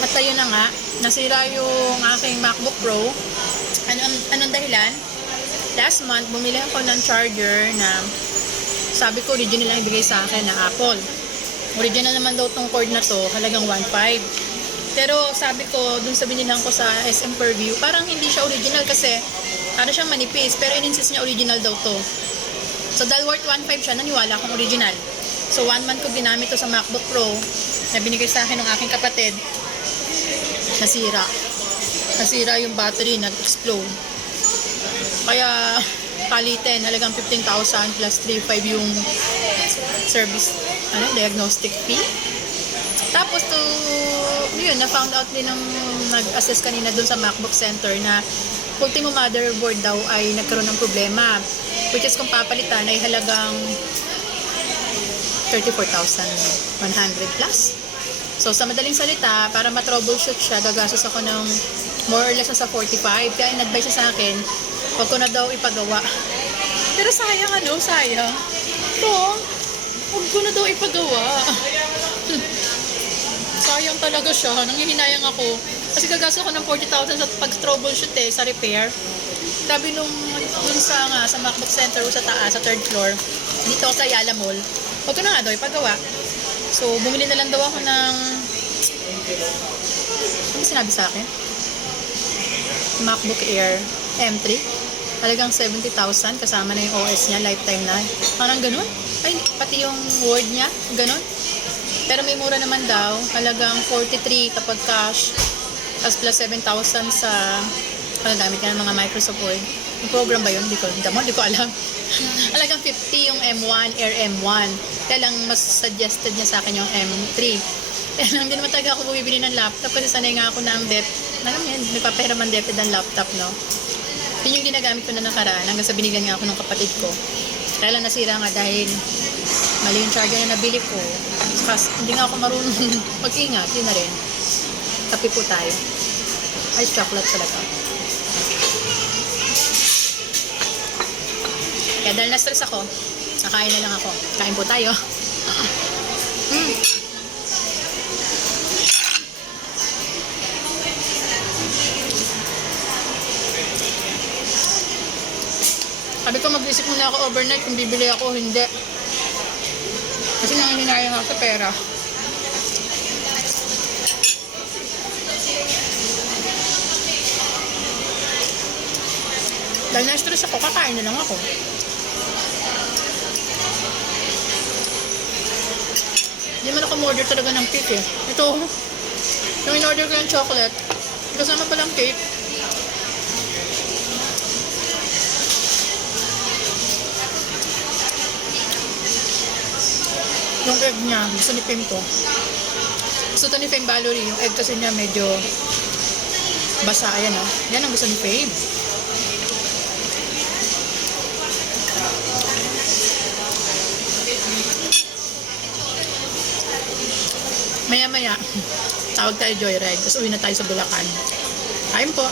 At ayun na nga, nasira yung aking MacBook Pro. Ano, anong dahilan? Last month, bumili ako ng charger na sabi ko original lang ibigay sa akin na Apple. Original naman daw tong cord na to, halagang 1.5. Pero sabi ko, dun sa binilang ko sa SM Purview, parang hindi siya original kasi para siyang manipis. Pero in-insist niya original daw to. So dahil worth 1.5 siya, naniwala akong original. So one month ko ginamit to sa MacBook Pro na binigay sa akin ng aking kapatid. Nasira. Nasira yung battery, nag-explode. Kaya palitin, halagang 15,000 plus 3.5 yung service, ano, diagnostic fee. Tapos to, yun, na-found out din ng nag-assess kanina dun sa MacBook Center na ultimo motherboard daw ay nagkaroon ng problema. Which is kung papalitan ay halagang 34,100 plus. So, sa madaling salita, para ma-troubleshoot siya, gagastos ako ng more or less sa 45. Kaya in-advise siya sa akin, huwag ko na daw ipagawa. Pero sayang ano, sayang. Ito, huwag ko na daw ipagawa. sayang talaga siya. Nangihinayang ako. Kasi gagastos ako ng 40,000 sa pag-troubleshoot eh, sa repair. Sabi nung dun sa, nga, sa MacBook Center sa taas, sa third floor, dito sa Yala Mall, huwag ko na nga daw ipagawa. So, bumili na lang daw ako ng... Ano sinabi sa akin? MacBook Air M3. Halagang 70,000 kasama na yung OS niya, lifetime na. Parang ganun. Ay, pati yung Word niya, ganun. Pero may mura naman daw, halagang 43 kapag cash, tapos plus 7,000 sa pagagamit ka ng mga Microsoft Word. Yung program ba yun? Hindi ko, hindi mo, hindi ko alam. halagang 50 yung M1, Air M1. Kaya lang mas suggested niya sa akin yung M3. Kaya lang din naman talaga ako bumibili ng laptop kasi sanay nga ako ng dep. Alam mo yan, nagpapahiram ang DepEd ng laptop, no? Yun yung ginagamit ko na nakaraan hanggang sa binigyan nga ako ng kapatid ko. Kaya lang nasira nga dahil mali yung charger na nabili ko. Saka hindi nga ako marunong mag-ingat, yun na rin. Kape po tayo. Ay, chocolate talaga. Kaya dahil na-stress ako, nakain na lang ako. Kain po tayo. mm. Sabi ko mag-isip muna ako overnight kung bibili ako o hindi. Kasi nangihinayang ako sa pera. Dahil na-stress ako, kakain na lang ako. Hindi man ako order talaga ng cake eh. Ito, yung in-order ko yung chocolate, kasama palang cake. Yung egg niya, gusto ni Pim to. Gusto to ni Fame Valerie. Yung egg kasi niya medyo basa. Ayan o. Yan ang gusto ni Fame. Maya-maya, tawag tayo joyride. Tapos uwi na tayo sa Bulacan. Kain po.